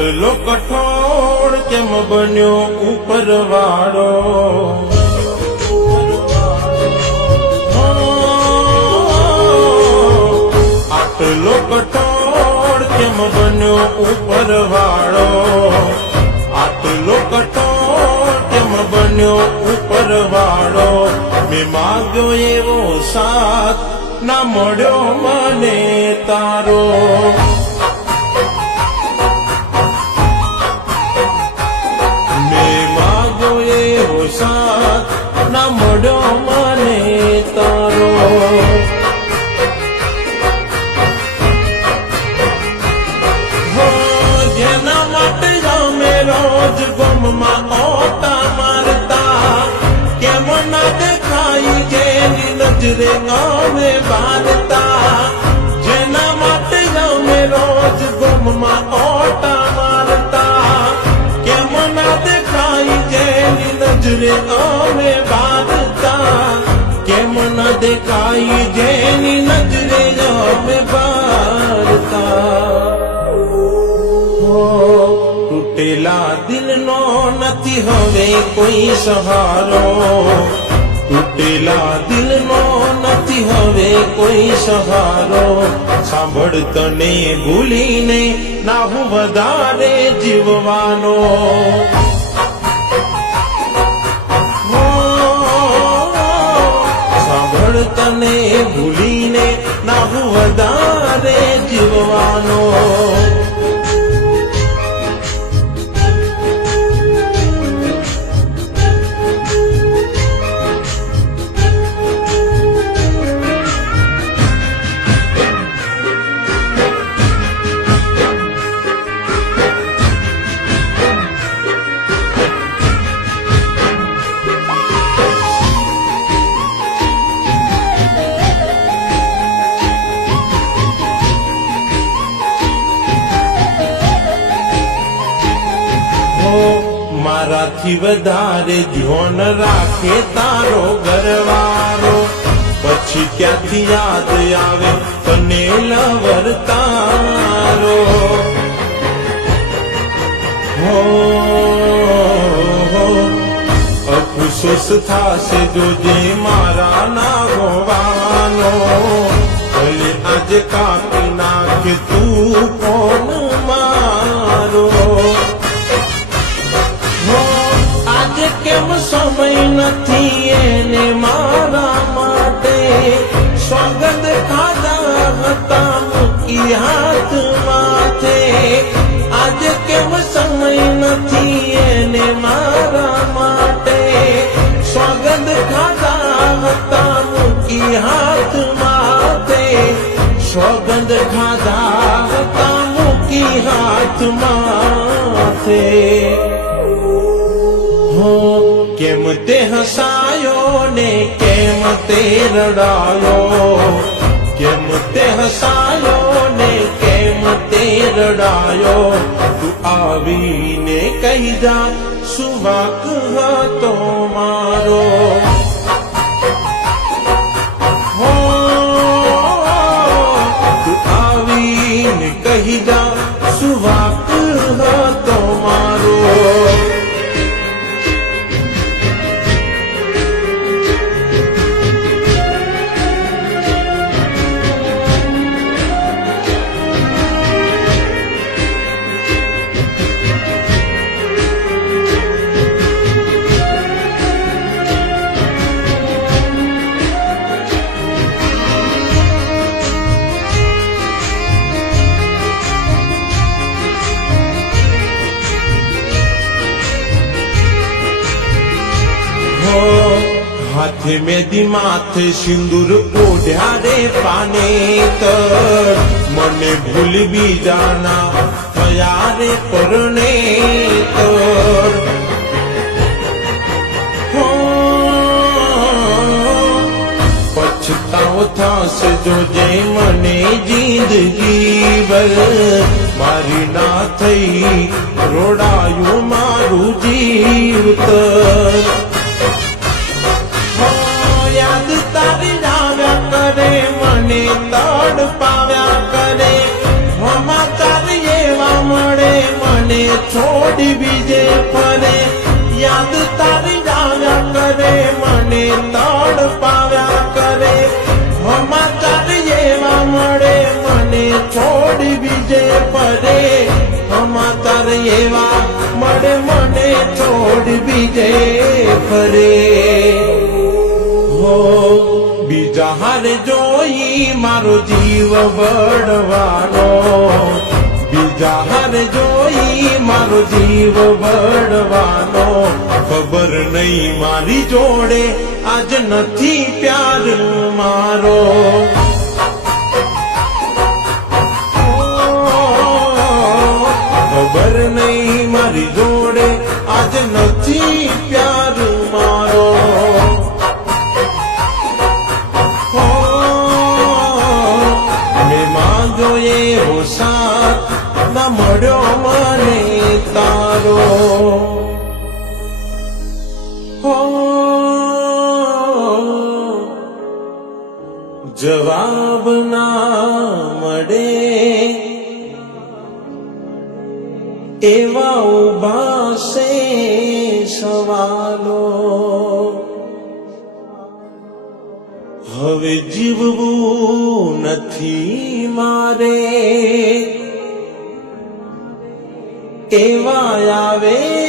આટલો કઠોળ કેમ બન્યો ઉપરવાળો? આટલો કઠોળ કેમ બન્યો ઉપરવાળો? આટલો કઠોળ કેમ બન્યો ઉપરવાળો? મેં માગ્યો એવો સાથ ના મળ્યો મને તારો. ના મળ્યો મને તારો. જેના માટે અમે રોજ ગમમાં ઓટા મારતા, કેમ ના દેખાય જેની નજરે અમે બાંધતા. જેના માટે અમે રોજ ગમમાં ઓટા મારતા, કેમ ના દેખાય જેની નજરે અમે બાંધતા. કેમ ન દેખાય જેની નજરે અમે બાંધતા. તૂટેલા દિલનો નથી હવે કોઈ સહારો. તૂટેલા દિલનો નથી હવે કોઈ સહારો. સાંભળ તને ભૂલીને ના હું વધારે જીવવાનો. તને ભૂલીને ના હું વધારે જીવવાનો. મારાથી વધારે ધ્યાન રાખે તારો ઘરવાળો. પછી ક્યાંથી યાદ આવે તને લવર તારો. અફસોસ થાશે જોજે મારા ના ગોવાનો. ભલે આજે કાપી નાખે તું કોણ મારો. કેમ સમય નથી એને મારા માટે. સોગંદ ખાધા હતા મૂકી હાથ માથે. આજે કેમ સમય નથી એને મારા માટે. સોગંદ ખાધા હતા મૂકી હાથ માથે. સોગંદ ખાધા હતા મૂકી હાથ માથે. કેમ તે હસાયો ને કેમ તે રડાયો. કેમ તે હસાયો ને કેમ તે રડાયો. તું આવીને કહી જા શું વાંક હતો મારો. તું આવીને કહી જા શું વાંક હતો મારો. હાથે મેદી માથે સિંદૂર ઓઢ્યા રે પાને તર. મને ભૂલી બીજાના થયા રે પરણે તર. પછતાવો થશે જોજે મને જિંદગી ભર. મારી ના થઈ રોડાયું મારું જીવતર. યાદ તારી આવ્યા કરે મને તડ પાવ્યા કરે. સમાચાર એવા મળે મને છોડી બીજે ફરે યાદ તારી આવ્યા કરે મને તડ પાવ્યા કરે સમાચાર એવા મળે મને છોડી બીજે ફરે સમાચાર એવા મળે મને છોડી બીજે ફરે હો બીજા હારે જોઈ મારો જીવ બળવાનો બીજા હારે જોઈ મારો જીવ બળવાનો ખબર નહીં મારી જોડે આજ નથી પ્યાર મારો ખબર નહીં મારી જોડે આજ નથી પ્યાર મારો મેં માંગ્યો એવો સાથ ના મળ્યો મને તારો જવાબ ના મળે એવા ઉભા છે સવાલો હવે જીવવું નથી મારે એવા આવે